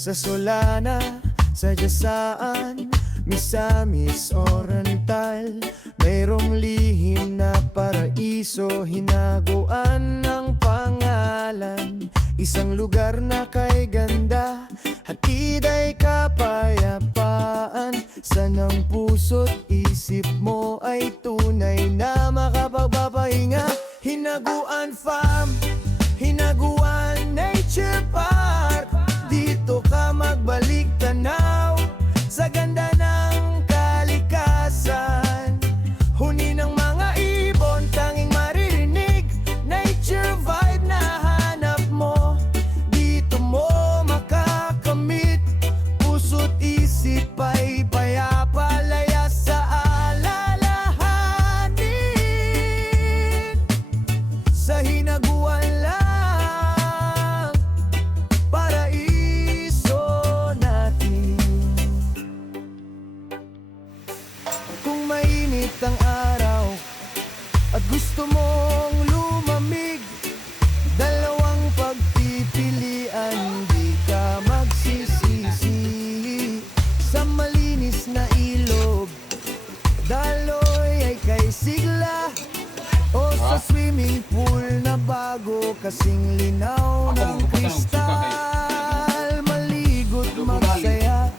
Sa Solana, sa Jasaan, Misamis, Oriental, mayroong lihim na paraiso, hinaguan ng pangalan. Isang lugar na kay ganda, hatid ay kapayapaan. Sanang puso't isip mo ay tunay na makapagpapahinga. Hinaguan Farm, Hinaguan Nature Park, dito ka magbalik tanaw sa ganda ng kalikasan. Huni ng mga ibon, tanging maririnig, nature vibe na hanap mo. Dito mo makakamit, puso't isip ay payapa, laya sa alalahanin. Sa Hinaguan lang, paraiso natin. Kung mainit ang araw at gusto mong lumamig, dalawang pagpipilian, di ka magsisisi. Sa malinis na ilog, daloy ay kay sigla, o sa swimming pool na bago kasing linaw ng kristal. Maligo't magsaya,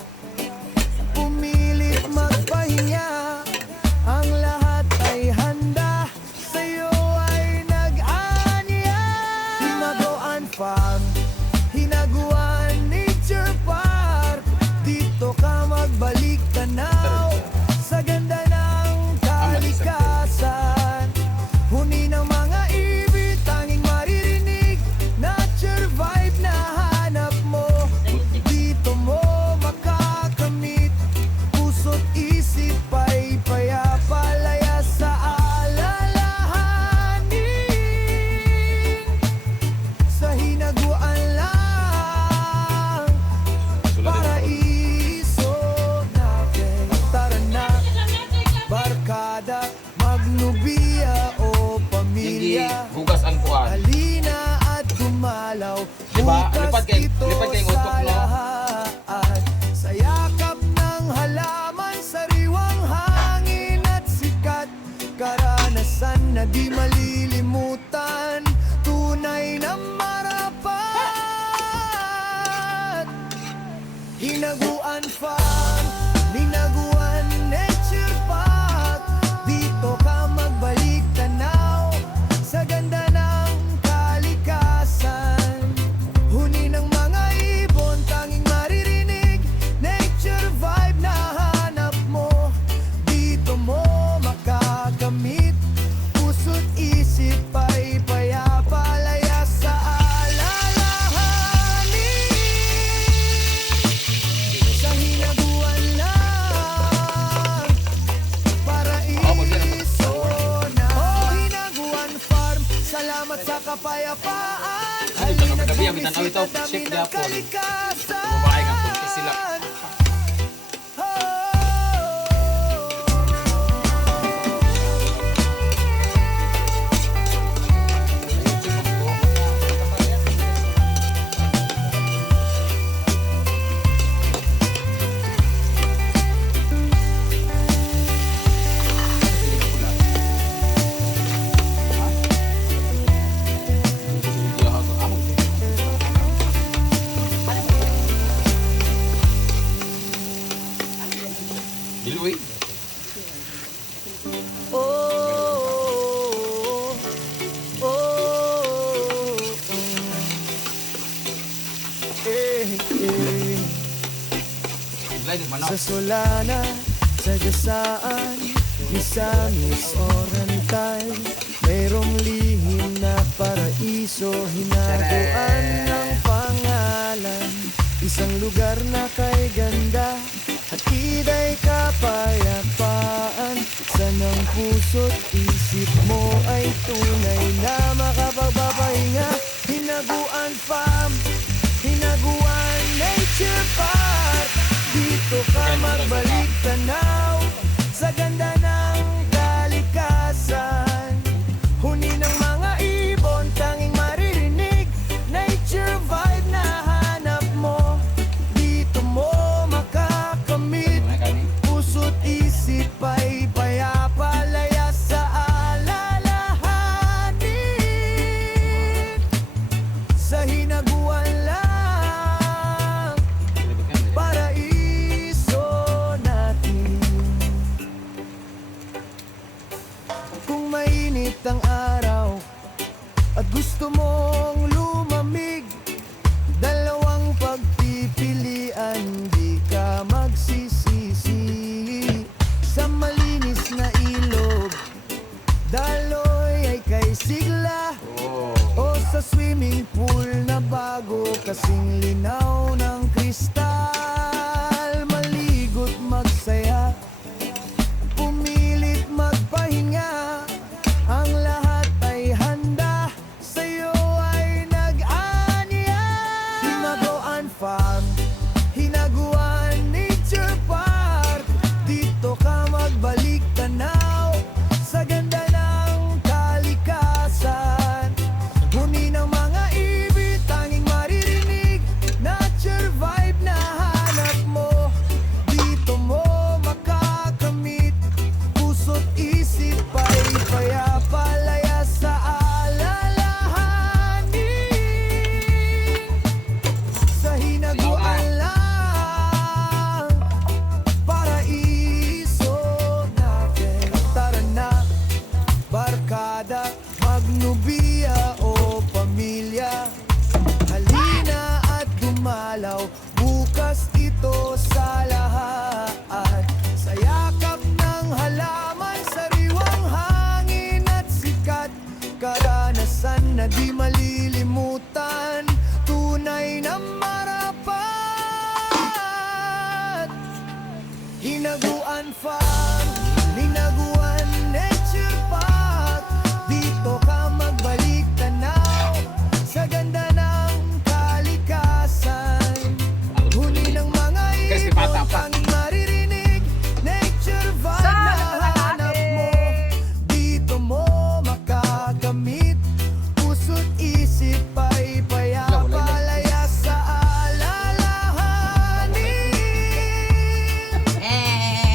pumilit magpahinga, ang lahat ay handa, sa'yo ay nag-aanya. Hinaguan Farm, Hinaguan Nature Park, dito ka magbalik tanaw sa ganda ng kalikasan. Huni ng mga ibig, tanging maririnig, nature vibe na hanap mo. Dito mo makakamit, puso't isip ay payapa, laya sa alalahanin. Sa Hinaguan lang, paraiso natin. Tara na, barkada, magnubiya o pamilya, Hugas ang kuwan. halina at dumalaw. Diba? Bukas Lipad ito kay utok, sa no? lahat. Sa yakap ng halaman, sariwang hangin at sikat, karanasan na di malilimutan, tunay na marapat. Hinaguan Farm, Hinaguan Nature Park, dito ka magbalik tanaw sa ganda ng kalikasan. Huni ng mga ibon, tanging maririnig, nature vibe na hanap mo. Dito mo makakamit, puso't isip ay payapa, laya sa alalahanin. Sa Hinaguan lang, paraiso na. Oh, Hinaguan Farm, salamat sa kapayapaan. Ay, sa Halina't gabi, abitan bumisita awitaw, kami chef ng Diapol. kalikasan. Babae nga po, sila. Diluwi. Oh, oh, oh, oh. Eh, eh. Sa Solana, sa Jasaan, Misamis, Oriental, mayroong lihim na paraiso, hinaguan ng pangalan. Isang lugar na kay ganda, hatid ay kapayapaan. Sanang puso't isip mo ay tunay na makapagpapahinga. Hinaguan Farm, Hinaguan Nature Park, dito ka magbalik tanaw sa ganda ng kalikasan. Huni ng mga ibon, tanging maririnig, nature vibe na hanap mo. Mainit ang araw at gusto mong lumamig, dalawang pagpipilian, di ka magsisisi. Sa malinis na ilog, daloy ay kay sigla, Oh. o sa swimming pool na bago kasing linaw ng kristal. Maligo't magsaya, pumilit magpahinga, ang lahat ay handa, sa'yo ay nag-anya. Hinaguan Farm, Hinaguan Nature Park, dito ka magbalik tanaw sa ganda ng kalikasan. Huni ng mga ibig, tanging maririnig, nature vibe na hanap mo. Dito mo makakamit, puso't isip ay payapa, laya sa alalahanin. Sa hinaguan lang, paraiso natin. Tara na, barkada, magnubiya o pamilya, halina at dumalaw, bukas ito sa lahat. Sa yakap ng halaman, sariwang hangin at sikat, karanasan na di malilimutan, tunay na marapat. Hinaguan Farm, Hinaguan Nature Park, dito ka magbalik tanaw sa ganda ng kalikasan. Huni ng mga Crispy ibon, pata pa. tanging maririnig, nature vibe na hanap mo. Dito mo makakamit, puso't isip ay payapa, laya sa alalahanin.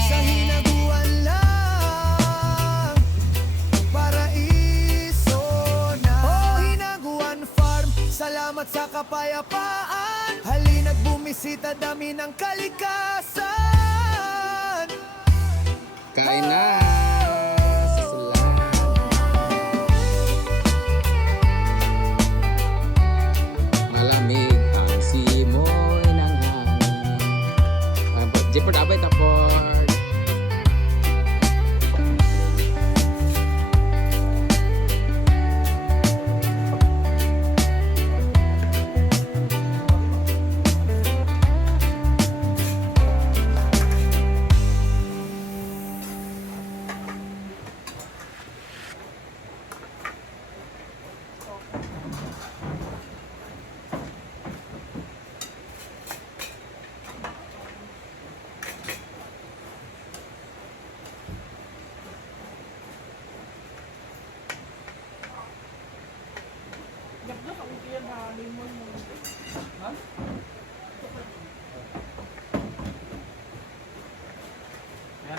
Sa hinaguan lang, paraiso na. Oh, Hinaguan Farm, salamat sa kapayapaan. Halina't bumisita, dami ng kalikasan. Kain na. Sa sila. Malamig ang simoy ng hangin. Jeopard abay tapos.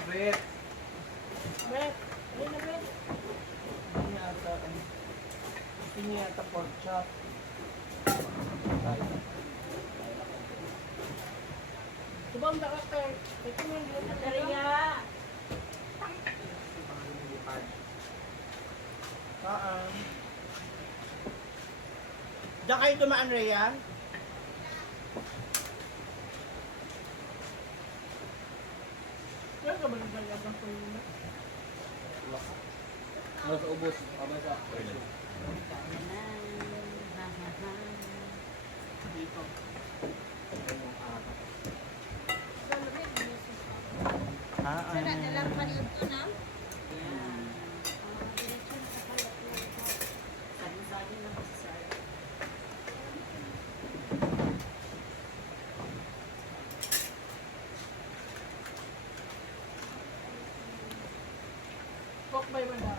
Merit. Bet, ayun na bet. Hindi niya ata pork chop. Subang dakakar. Ito mo yung luto na rin. Diyan kayo dumaan, Rhea? Kaya ka ba nagbayad ng kulina? Mas ubos. Abay sa. Dito. Sarap na lang paniod ko na. Pork by Manda.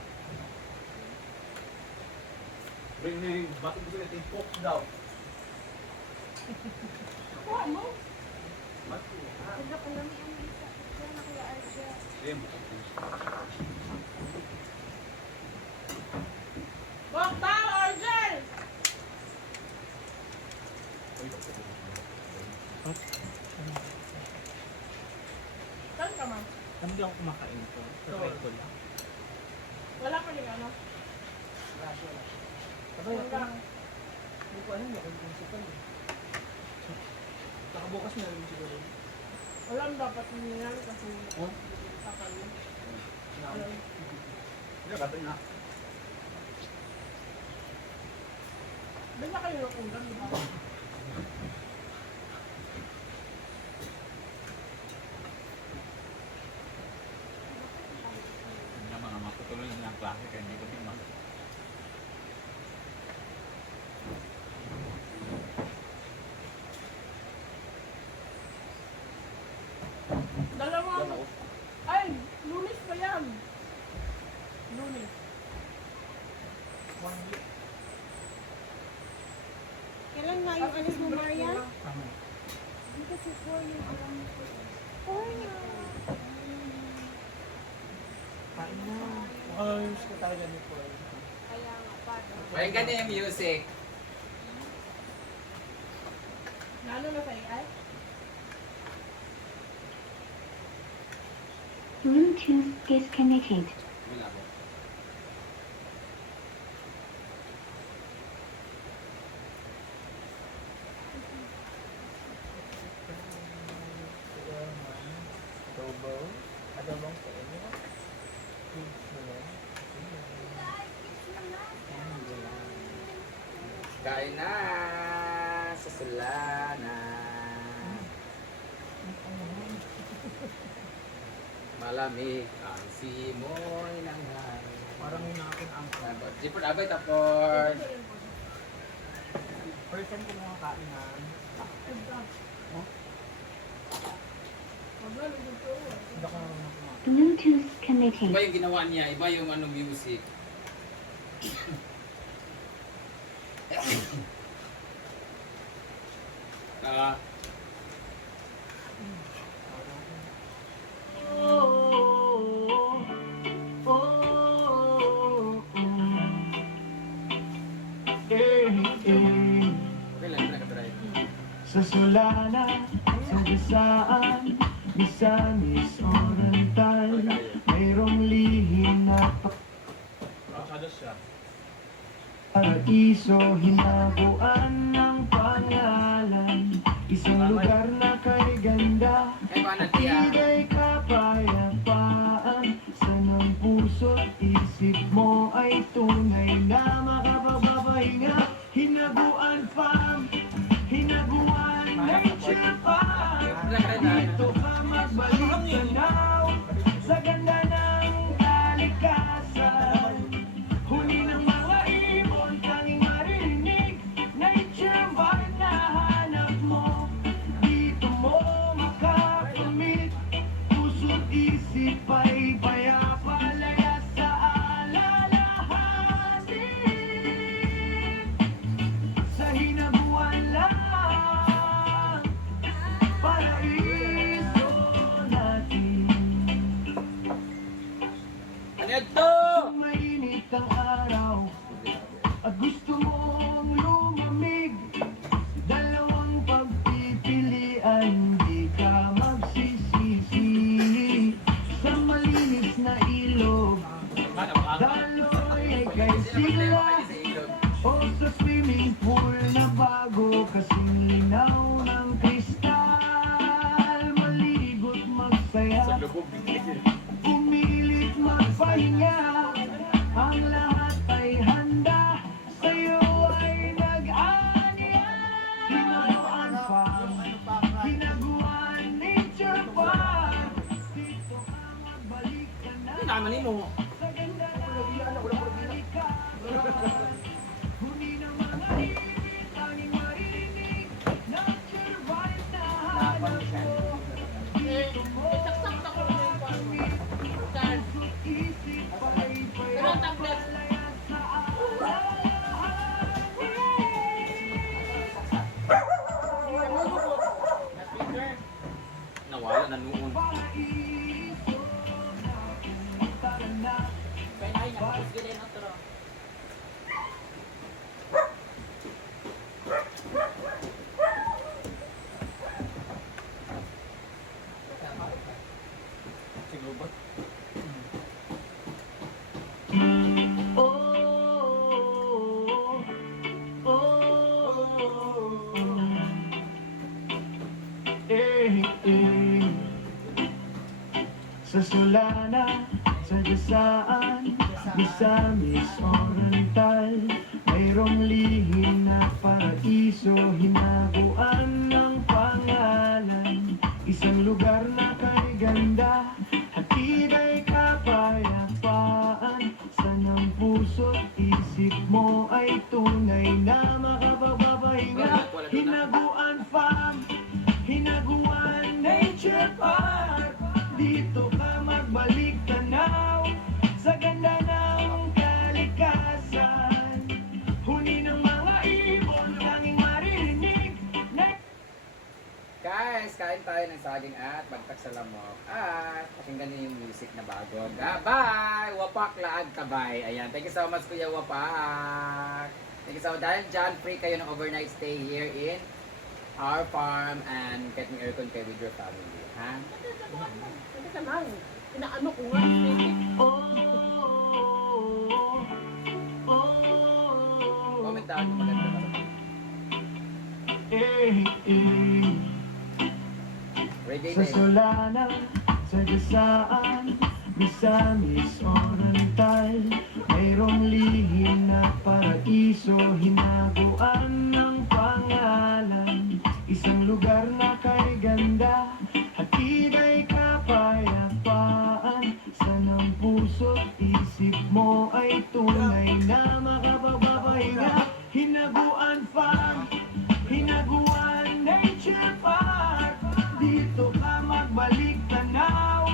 Bring na yung bato gusto natin pork daw. Kuha mo? Bato. Wala pa lang yung isa. Kaya na kuya Arja. Sim. Pork tao, Arjel! Saan ka man? Hindi ako kumakain ito. Try ko lang. Wala pa rin ano? Sabay ka. Hindi ko alam, ako yung principal eh. Nakabukas na rin siguro. Alam dapat niyan kasi Oh? sakal mo. Hindi, gato na. Bigla kayo ng ulam, di ba? Hindi na mga matutuloy na ang klase kaya hindi ko din mag... Dalawa. Ay, Lunes pa yan. Lunes. Kailan nga yung alis mo, Maria? Tama. Hindi kasi 4 yung alam ko. 4 na. Kain na. Ayos ko tayo ganito po. Kaya nga, paano? Pakinggan niya yung music. Lalo na sa AI? Bluetooth disconnected. Wala ko. Adobo. Adobong sa inyo. Kids mo yan. Kain na sa sulanan. Malamig ang simoy ng hangin. Parang yun akin ang Sipon abay tapos. first time ko mga kainan. Magaling ito. Hindi ako naman kumain. Bluetooth connected. Iba yung ginawa niya, iba yung ano music. Ah, okay lang, nakatry. Sa Solana, sa Gasaan, Misamis Oriental, mayroong lihim na Masyado siya. paraiso, hinabuan ng pangalan. Isang lugar na kay ganda, Eh, paano tiya? ibigay kapayapaan. Sa ng puso't isip mo ay tunay na makapagpapahinga. Hinabuan farm, hinabuan nature farm. Dito ka magbalik tanaw sa ganda ng kalikasan. Huli ng mga ibon, tanging marinig. Nature vibe na hanap mo. Dito mo makakamit. Puso't isip ay payapa, laya sa alalahanin. Sa hinabuan lang, paraiso natin. Ano yun to? Kung mainit ang araw at gusto mong lumamig, dalawang pagpipilian, di ka magsisisi. Sa malinis na ilog, daloy ay kay sila, o sa swimming pool na bago kasing linaw ng kristal. Maligo't magsaya, pumilit magpahinga, ang lahat ay handa, sa'yo ay nag-aaniya. Hinaguan farm, hinaguan nature farm. Dito ka magbalik ka na Ano naman mo? sa ganda ng kalikasan. Huni ng mga ibig, tanging marinig, nature vibe na hanap mo. Dito mo Saksak ko na yung makamit. Saan? Isip ay Pero ang tablet. palaya sa Nawala na noon. paraiso natin. Tara na, Siguro ba? oh, Solana, sa Dasaan, Misamis Oriental, mayroong lihim na paraiso, hinaguan ng pangalan. Isang lugar na kay ganda, hatid ay kapayapaan. Sanang puso't isip mo ay tunay na makapagpapahinga. Hinaguan Farm, Hinaguan Nature Park, dito ka magbalik tanaw sa ganda ng kalikasan. Huni ng mga ibon, tanging maririnig na Guys, kain tayo ng saging at bagtak sa lamok. At pakinggan niyo yung music na bago. Gabay! Wapak laag tabay. Ayan, thank you so much Kuya Wapak. Thank you so much. Dahil dyan, free kayo ng overnight stay here in our farm and get me aircon kayo with your family. Ha? Hindi ka lang. Inaano ko nga. Comment down kung maganda ba. Ready sa na Solana, sa Dasaan, Misamis Oriental, mayroong lihim na paraiso, hinaguan ng pangalan. Isang lugar na kay ganda, hatid ay kapayapaan. Sanang puso't isip mo ay tunay na makapagpapahinga. Hinaguan Farm, Hinaguan Nature Park, dito ka magbalik tanaw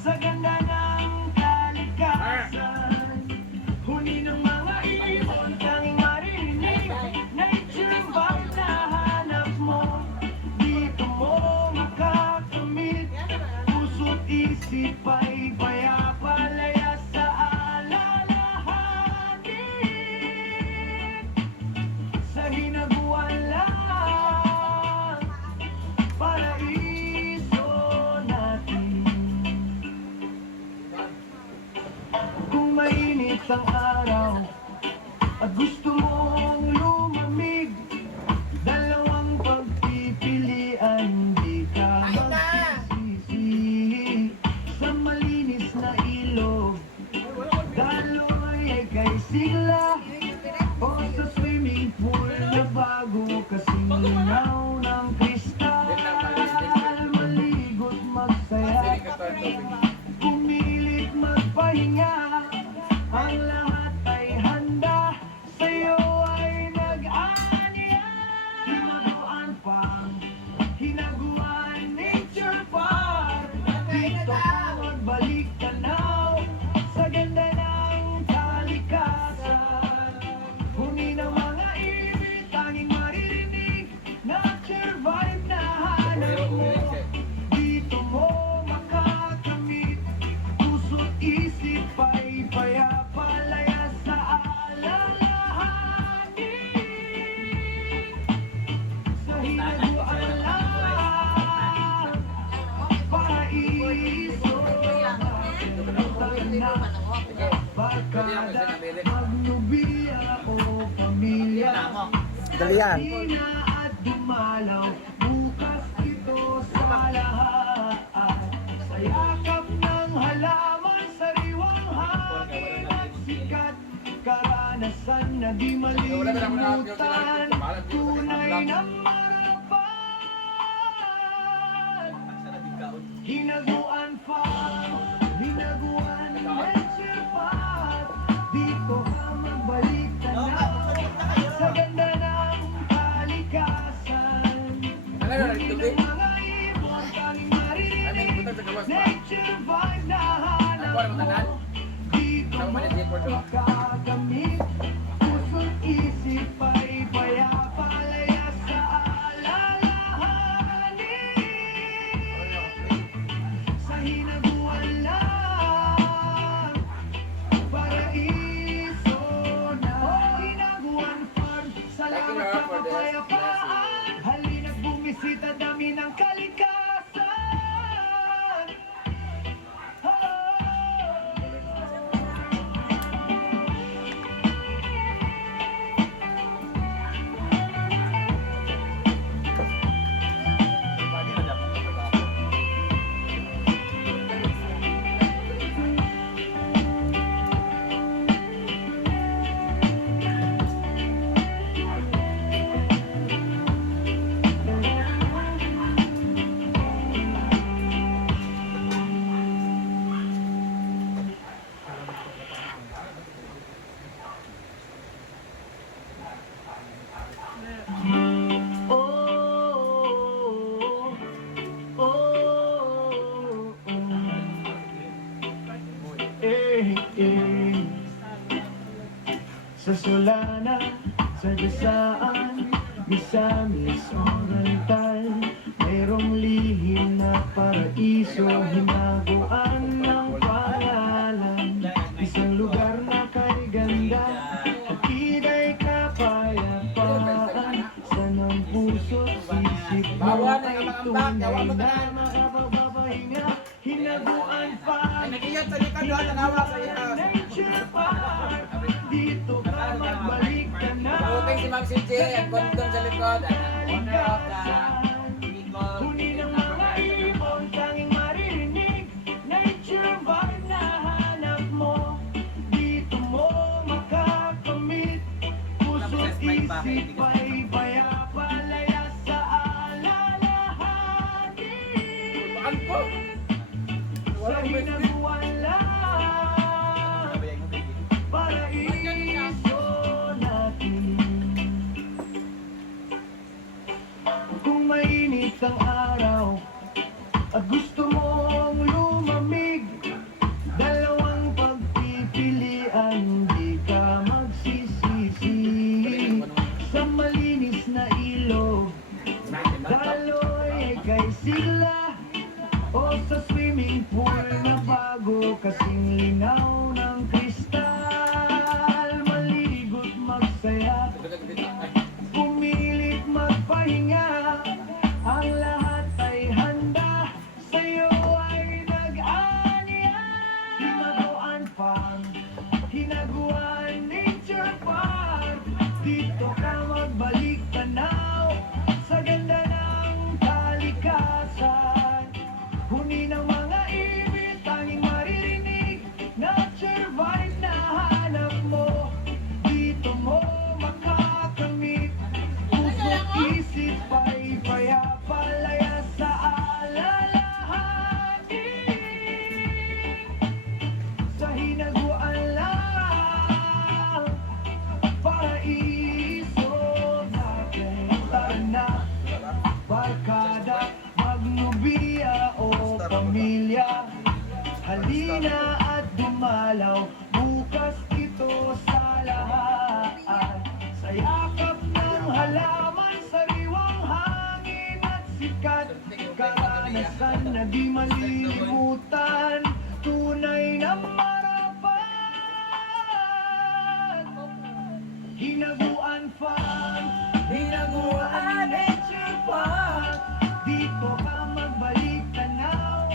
sa ganda ng kalikasan. Huni ng mga ibon, tanging maririnig. Nature vibe na hanap mo, dito mo makakamit. Puso't isip ay payapa-laya sa alalahanin. Sa hinaguan lang, paraiso natin. Kung mainit ang araw at gusto mong lumamig, dalawang pagpipilian, di ka magsisisi. Sa malinis na ilog, daloy ay kay sigla, o sa swimming pool na bago kasing linaw ng kristal. Maligo't magsaya, pumilit magpahinga, ang lahat ay handa, sa'yo ay nag-aaniya. Hinaguan Farm, Hinaguan Nature Park, dito ka magbalik tanaw sa ganda ng kalikasan. Huni ng mga ibig, tanging maririnig, nature vibe na hanap mo, dito mo makakamit. Puso't isip ay payapa-laya sa alalahanin. Sa hinaguan lang, paraiso barkada, magnubiya o pamilya. Dalian. Ina at dumalaw, bukas ito sa lahat. Sa yakap ng halaman, sariwang hangin at sikat, karanasan na di malilimutan, tunay na marapan. Hinaguan Farm, Hinaguan Nature Park, dito ka magbalik tanaw sa ganda ng kalikasan. Huni ng mga ibon, tanging maririnig, nature vibe na hanap mo, dito mo makakamit. Puso't isip ay payapa-laya sa alalahanin. Sa hinaguan lang, paraiso na. Hinaguan Farm, salamat sa kapayapaan. Halina't bumisita, dami ng kalikasan. Sa Solana, sa Gasaan, Misamis, Oriental, mayroong lihim na paraiso, hinaguan ng pangalan. Isang lugar na kay ganda, at ika'y kapayapaan. Sa ng puso't sisip mo Bawa na ay yung mga ambak, yawa mo tunay na tanan. makapapahinga. Hinaguan pa Ay, nakiyot sa likod doon, tanawa sa iyo. Nature Park. Dito ka magbalik ka na. Okay si Ma'am CJ, ang kondom sa likod. Owner of the Bicol. Huni ng mga ibon, tanging maririnig. Nature vibe na hanap mo. Dito mo makakamit. Puso't isip ay payapalaya sa alalahanin. Bakal ko. Sa hinaguan lang, paraiso natin. Kung mainit ang araw at gusto mong lumamig, dalawang pagpipilian, di ka magsisisi. Sa malinis na ilog, daloy ay kay sigla, o sa swimming pool na bago kasing linaw ng kristal. Maligo't magsaya, pumilit magpahinga, ang lahat ay handa, sa'yo ay nag-aniya. Hinaguan Farm, Hinaguan Nature Park, dito ka magbalik tanaw sa ganda ng kalikasan. Huni ng mga ibig, tanging maririnig. Nature vibe na hanap mo. Dito mo makakamit. Puso't isip ay payapalaya sa alalahanin. Sa hinaguan lang, paraiso natin. Tara na, barkada, magnubiya o pamilya, halina at dumalaw, bukas ito sa lahat. Sa yakap ng halaman, sariwang hangin at sikat, karanasan na di malilimutan, tunay na marapat. Hinaguan Farm, Hinaguan Nature Park, dito ka magbalik tanaw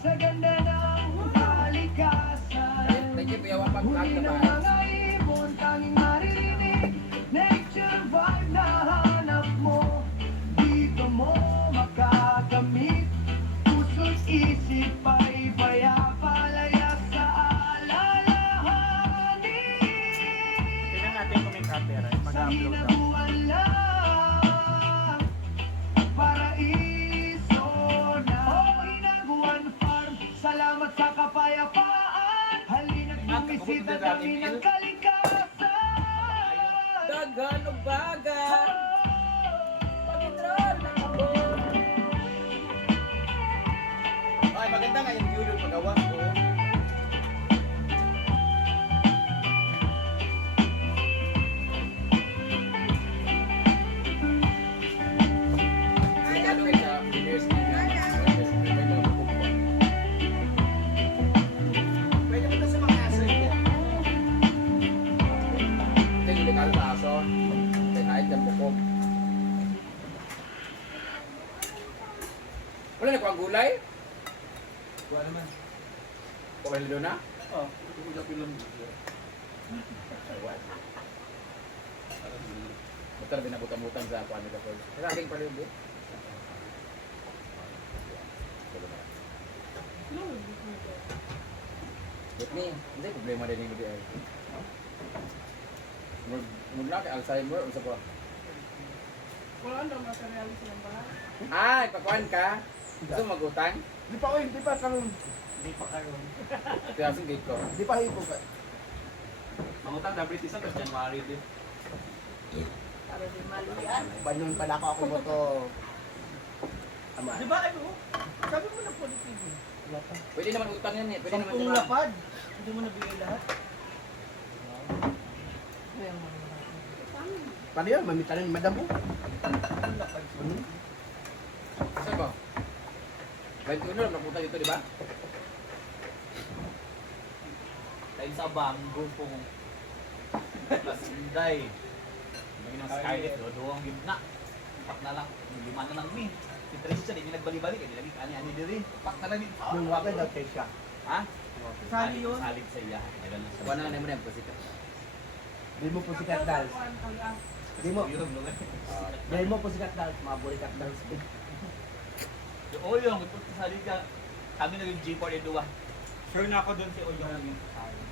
sa ganda ng kalikasan. Thank you, Kuya Wapak. Huli ng mga ibon, tanging maririnig. Nature vibe na hanap mo. Dito mo makakamit. Puso't isip ay payapalaya sa alalahanin. Tingnan natin kung may camera. Sa Mag-upload na. hinaguan lang, paraiso na. Oh, Hinaguan Farm, salamat sa kapayapaan. Halina't bumisita kami ng kalikasan. Dagan o baga. Ay, maganda nga yung view doon pag-awas ko. Ay, ano kayo sa videos niya? Pwede mo ito sa mga aso niya. Ito yung delikado sa aso. Kaya kahit yung bukog. Wala na kuwang gulay? Kuha naman. Kuha na doon na? Oh, ito ko dapin lang. Basta binabutan-butan sa kuha nila po. Maraming pala yun. Whitney, hindi problema din yung ay. Mula kay Alzheimer, unsa pa? Wala na material silang bahay. Ay, pakuan ka? Gusto mo magutang? Di pa, oy, di pa karon. Di pa karon. Kaya sa gate ko. Di pa hipo ka. Mangutang dapat isa kasi January din. Para di malian. Banyon pala ako mo to. Ama. Di ba ano? Sabi mo na politiko. Wala pa. Pwede naman utang yan eh. Pwede naman Sampung diba? lapad. Hindi mo nabigay lahat. Paano yan? Mamitalan ni Madam mo? Sampung lapad. Saan ba? 21 lang napunta dito, di ba? Dahil sa banggo po. Lasinday. Hindi ng Scarlett, dodoong gimna. Pak na lang. Lima na lang mi. Si Trisha, di nagbali-balik. Hindi lagi ani-ani diri. Pak na lang mi. Yung wakay daw kay siya. Ha? Sali yun. Salig sa iya. Nagal lang sa Kuha na mo na yung posikat. Di mo po sikat dals. Di mo. Yung lungan. Di mo po sikat dals. Maburikat dals. Yung Oyong, ito salig ka. Kami naging G4 yung duwa. Sure na ako doon si Oyong.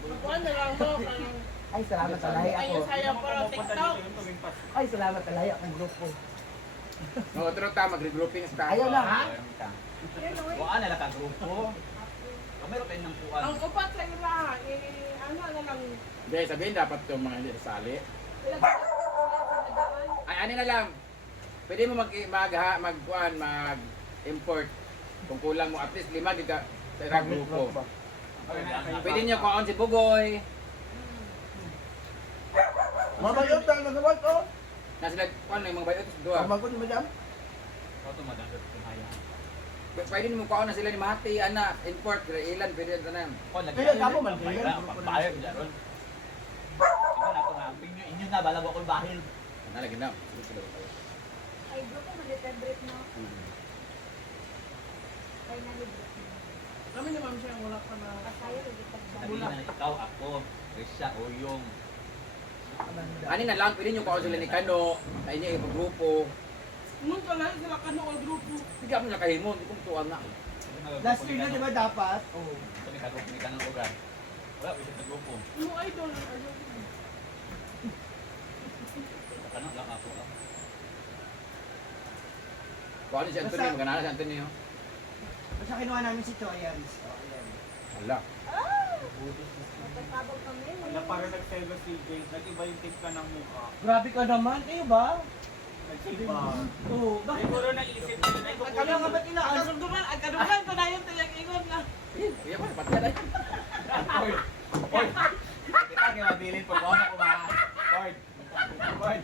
Magkuhan na lang mo. Kanang Ay, salamat sa lahi ayun ako. sayang para TikTok. Ay, salamat sa lahi akong grupo. No, otro ta, mag-regrouping sa Ayaw na, ha? Kuhaan na lang ka grupo. Kamero kayo ng kuhaan. Ang upat sa ila, ano na lang. Hindi, sabihin dapat itong mga hindi sali. Ilagay sa nadaan. Ay, ano na lang. Pwede mo mag-import. Kung kulang mo, at least 5 giga sa isang grupo. Pwede niyo kuhaan si Bugoy. Mamayot lang nagawat ko. Na sila kuhaan na yung mga bayot sa duwa. Kamang ko ni Madam. Ito madagdag ko kaya. Pwede mo kuhaan na sila ni Mati, anak, import, ilan, pwede na tanan. Kung lagi Pero kamo man, bayad, kaya. pagbayad dyan ron. Ikaw na ito nga, inyo na, balago ko bahil. Nalagyan na. Sige sila ba tayo? Ay, grupo malitebrate no? Ay, nalibrate no? Kami ni Ma'am siya wala pa na. Kasayo, ligitag Sabi na, ikaw, ako, Risha, Oyong. Ano na lang, pwede nyo kuhaan sila ni Kano, na inyo yung grupo. Nung kala sila kano o grupo. Hindi ako nakahimo, hindi kong tuwan na. Last year na, di ba dapat? Oo. Ito may kagrupo ni Kanang Ugan. Wala, wisip na grupo. Yung idol. Kanang lang ako. Kuhaan si Antonio, magana si Antonio. Basta kinuha namin si Choyans. Oh, ayan. Wala. Magkakabog kami. Wala parang nagselva si Jade. Nag-iba yung take ka ng mukha. Grabe ka naman, kayo ba? Nag-iba. Oo, bakit? Siguro naisip ko na ito. Kaya nga ba't inaas? Agkaduman pa na yung tayang ingon na. Kuya ba, pati na. Oy! Oy! Kita kayo mabilin po. Kung ako mga... Lord! Lord!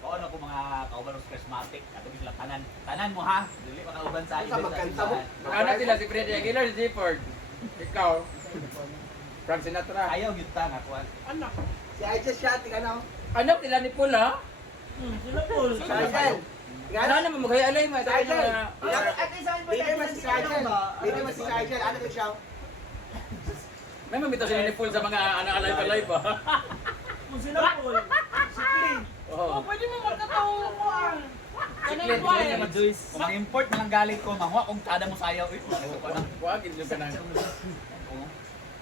Kung ako mga kaubaros charismatic. Katong sila tanan. Tanan mo ha! Dili pa kauban sa Sa magkanta mo? Ano sila si Freddy Aguilar, si Ford. Ikaw. Frank Sinatra. Ayaw yun ta nga kuhan. Anak. Si Aisha Shati ka na. Anak nila ni Paul ha? Sila po. Si Aisha. Ano naman magayalay mo? Si Aisha. Tayo At isang pa tayo si Aisha. Dito mas si Aisha. Ano ba siya? may mamito sila ni Paul sa mga alive ha? Kung sila po. Si Clint. Oo. Oh, pwede mo magkatawa mo ah. Glenn, Kanang Glenn, wild. Glenn. Joyce, kung mag-import na lang galing ko, mahuwa kung kada mo sayaw. Uy, ko na. Huwag, hindi ka nang.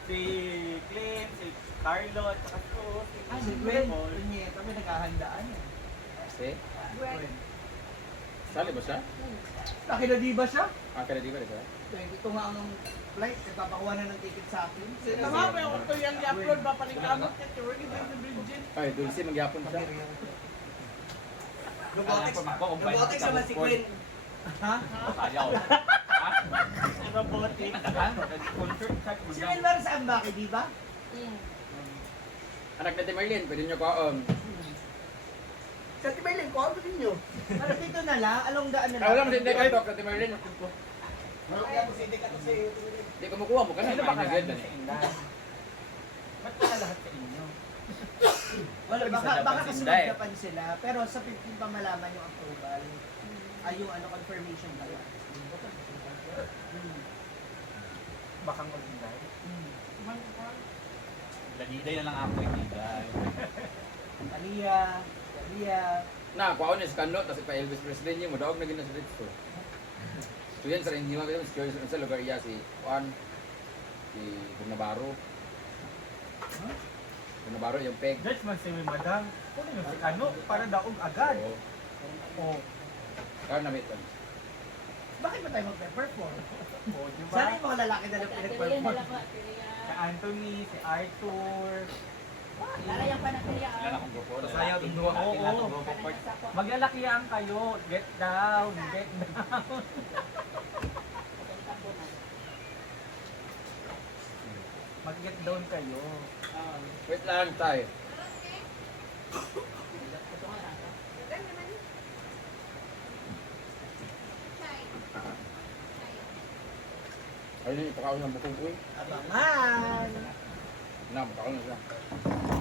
Si Clint, si Carlo, at saka ko. Si Gwen. Niya, kami naghahandaan. Si? Sali ba siya? Laki na di ba siya? Ah, kaya di ba? Di ba? Ito nga ang flight. Nagpapakuha na ng ticket sa akin. Tama pa yung ito yung i-upload ba paningkamot niya. Tiwagi ba yung Bridget? Ay, Dulce, magyapon siya. Robotics naman si Queen. Ha? Sayaw. Ha? Robotic. Concert chat mo Si Wilmar saan ba? Di ba? Anak na Merlin, pwede nyo kaon. Sa Tibaylin, kuha mo ninyo. Para dito na lang, along daan na lang. Ah, wala mo din kayo, Dok, na Merlin. Hindi Hindi ko makuha mo ka na. Sino ba Mainit kagalit yan, sa eh. inda? Ba't pala lahat sa inyo? Wala, Sabi sa baka Japan kasi sila eh. mag-Japan sila. Pero sa 15 pa malaman yung approval. Ay, yung ano, confirmation pala. Baka mag-hinday. Laniday na lang ako, hindi guys. Talia. Na, kuha niya sa kanot, kasi pa Elvis Presley niya, madaog na gina sa dito. So yan sa rin, hindi mo sa lugar iya si Juan, si Bunabaro. Bunabaro yung peg. Judge man si Madam. Kung ano si Kano, para daog agad. Oo. Oh. Kaya na meton. Bakit ba tayo mag-perform? Oh, di ba? Sana yung mga lalaki na lang pinag-perform. Si Anthony, si Arthur. Lalayang pa na kaya. Sila na kong grupo. Sayaw din duwa. Oo. Maglalakiyang kayo. Get down. Get down. Mag-get down kayo. Wait lang tayo. Ayun, ipakaw ng bukong uy. Abangan! Na, ipakaw na siya.